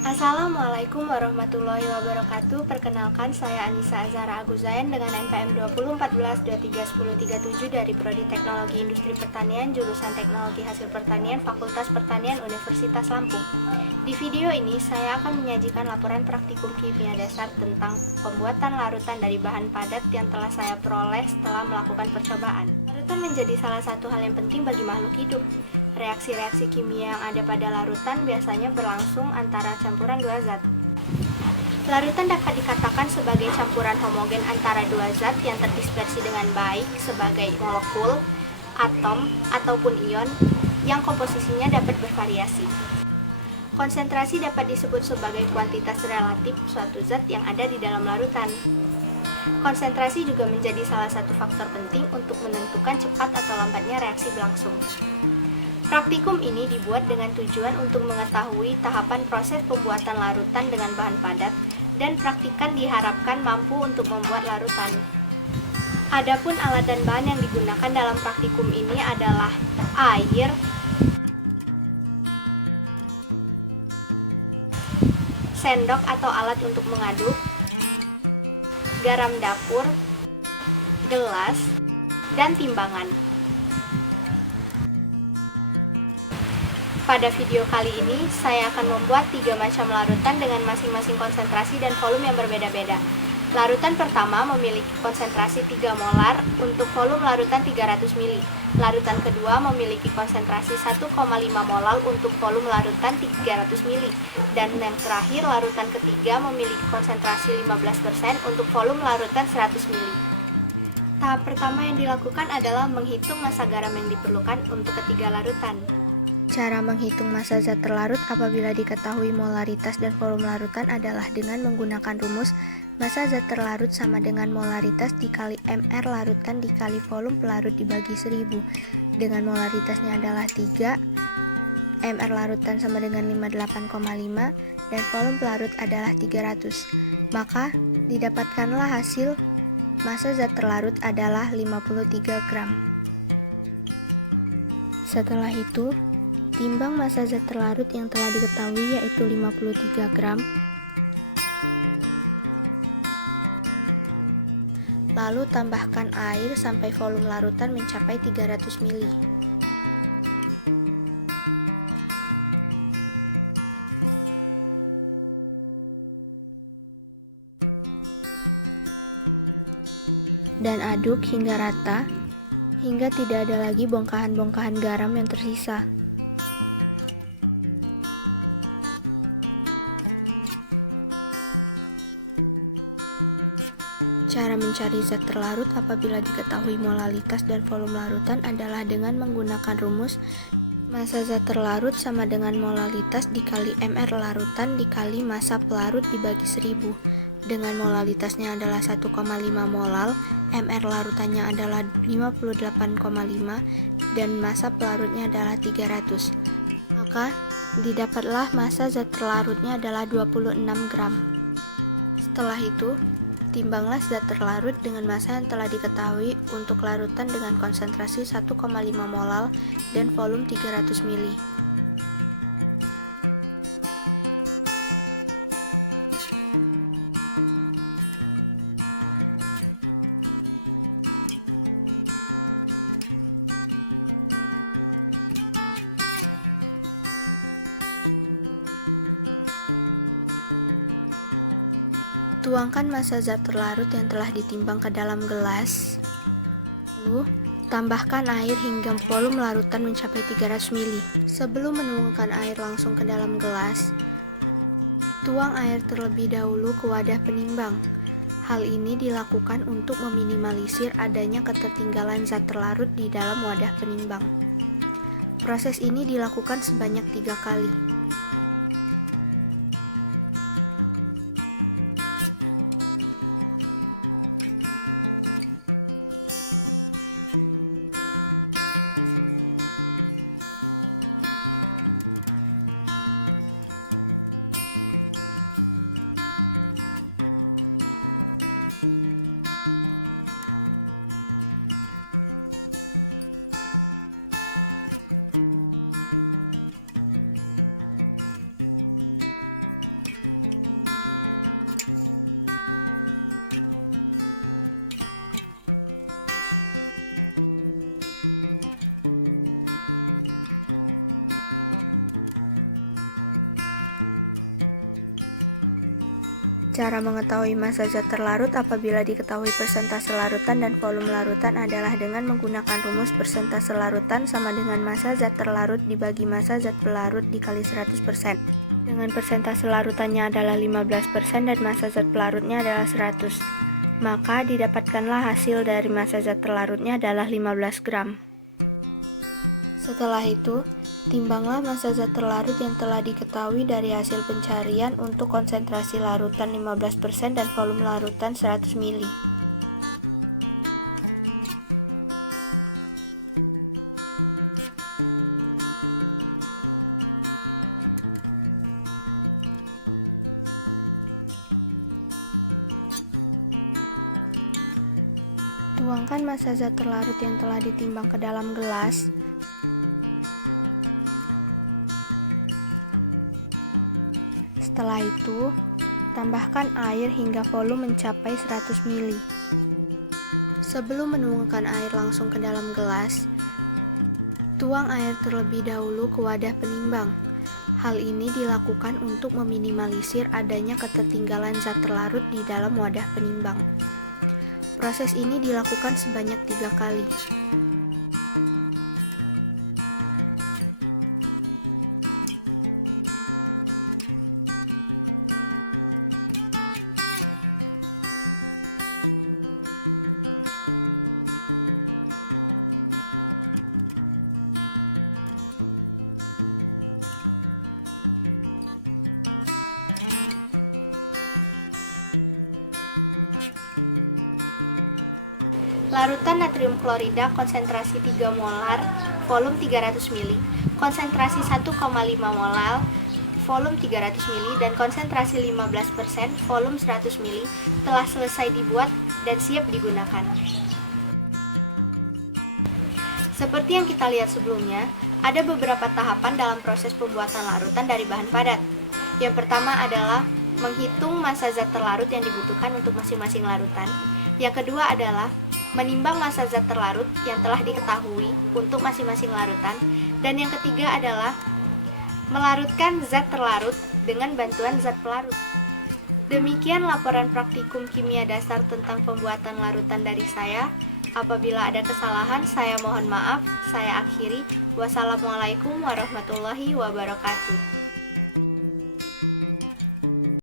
Assalamualaikum warahmatullahi wabarakatuh. Perkenalkan, saya Anissa Azhara Aguzain dengan NPM 2014231037 dari Prodi Teknologi Industri Pertanian, jurusan Teknologi Hasil Pertanian, Fakultas Pertanian Universitas Lampung. Di video ini, saya akan menyajikan laporan praktikum kimia dasar tentang pembuatan larutan dari bahan padat yang telah saya peroleh setelah melakukan percobaan. Larutan menjadi salah satu hal yang penting bagi makhluk hidup. Reaksi-reaksi kimia yang ada pada larutan biasanya berlangsung antara campuran dua zat. Larutan dapat dikatakan sebagai campuran homogen antara dua zat yang terdispersi dengan baik sebagai molekul, atom, ataupun ion yang komposisinya dapat bervariasi. Konsentrasi dapat disebut sebagai kuantitas relatif suatu zat yang ada di dalam larutan. Konsentrasi juga menjadi salah satu faktor penting untuk menentukan cepat atau lambatnya reaksi berlangsung. Praktikum ini dibuat dengan tujuan untuk mengetahui tahapan proses pembuatan larutan dengan bahan padat, dan praktikan diharapkan mampu untuk membuat larutan. Adapun alat dan bahan yang digunakan dalam praktikum ini adalah air, sendok atau alat untuk mengaduk, garam dapur, gelas, dan timbangan. Pada video kali ini, saya akan membuat 3 macam larutan dengan masing-masing konsentrasi dan volume yang berbeda-beda. Larutan pertama memiliki konsentrasi 3 molar untuk volume larutan 300 ml. Larutan kedua memiliki konsentrasi 1,5 molar untuk volume larutan 300 ml. Dan yang terakhir, larutan ketiga memiliki konsentrasi 15% untuk volume larutan 100 ml. Tahap pertama yang dilakukan adalah menghitung massa garam yang diperlukan untuk ketiga larutan. Cara menghitung massa zat terlarut apabila diketahui molaritas dan volume larutan adalah dengan menggunakan rumus massa zat terlarut sama dengan molaritas dikali mR larutan dikali volume pelarut dibagi 1000, dengan molaritasnya adalah 3, mR larutan sama dengan 58,5, dan volume pelarut adalah 300. Maka didapatkanlah hasil massa zat terlarut adalah 53 gram. Setelah itu, timbang massa zat terlarut yang telah diketahui yaitu 53 gram. Lalu tambahkan air sampai volume larutan mencapai 300 ml. Dan aduk hingga rata, hingga tidak ada lagi bongkahan-bongkahan garam yang tersisa. Cara mencari zat terlarut apabila diketahui molalitas dan volume larutan adalah dengan menggunakan rumus massa zat terlarut sama dengan molalitas dikali mR larutan dikali massa pelarut dibagi 1000. Dengan molalitasnya adalah 1,5 molal, mR larutannya adalah 58,5, dan massa pelarutnya adalah 300. Maka didapatlah massa zat terlarutnya adalah 26 gram. Setelah itu, timbanglah zat terlarut dengan massa yang telah diketahui untuk larutan dengan konsentrasi 1,5 molal dan volume 300 ml. Tuangkan massa zat terlarut yang telah ditimbang ke dalam gelas. Lalu, tambahkan air hingga volume larutan mencapai 300 ml. Sebelum menuangkan air langsung ke dalam gelas, tuang air terlebih dahulu ke wadah penimbang. Hal ini dilakukan untuk meminimalisir adanya ketertinggalan zat terlarut di dalam wadah penimbang. Proses ini dilakukan sebanyak 3 kali. Cara mengetahui massa zat terlarut apabila diketahui persentase larutan dan volume larutan adalah dengan menggunakan rumus persentase larutan sama dengan massa zat terlarut dibagi massa zat pelarut dikali 100%. Dengan persentase larutannya adalah 15% dan massa zat pelarutnya adalah 100. Maka didapatkanlah hasil dari massa zat terlarutnya adalah 15 gram. Setelah itu, timbanglah massa zat terlarut yang telah diketahui dari hasil pencarian untuk konsentrasi larutan 15% dan volume larutan 100 ml. Tuangkan massa zat terlarut yang telah ditimbang ke dalam gelas. Setelah itu, tambahkan air hingga volume mencapai 100 ml. Sebelum menuangkan air langsung ke dalam gelas, tuang air terlebih dahulu ke wadah penimbang. Hal ini dilakukan untuk meminimalisir adanya ketertinggalan zat terlarut di dalam wadah penimbang. Proses ini dilakukan sebanyak 3 kali. Larutan natrium klorida konsentrasi 3 molar, volume 300 ml, konsentrasi 1,5 molar, volume 300 ml, dan konsentrasi 15%, volume 100 ml, telah selesai dibuat dan siap digunakan. Seperti yang kita lihat sebelumnya, ada beberapa tahapan dalam proses pembuatan larutan dari bahan padat. Yang pertama adalah menghitung massa zat terlarut yang dibutuhkan untuk masing-masing larutan. Yang kedua adalah menimbang massa zat terlarut yang telah diketahui untuk masing-masing larutan. Dan yang ketiga adalah melarutkan zat terlarut dengan bantuan zat pelarut. Demikian laporan praktikum kimia dasar tentang pembuatan larutan dari saya. Apabila ada kesalahan, saya mohon maaf. Saya akhiri. Wassalamualaikum warahmatullahi wabarakatuh.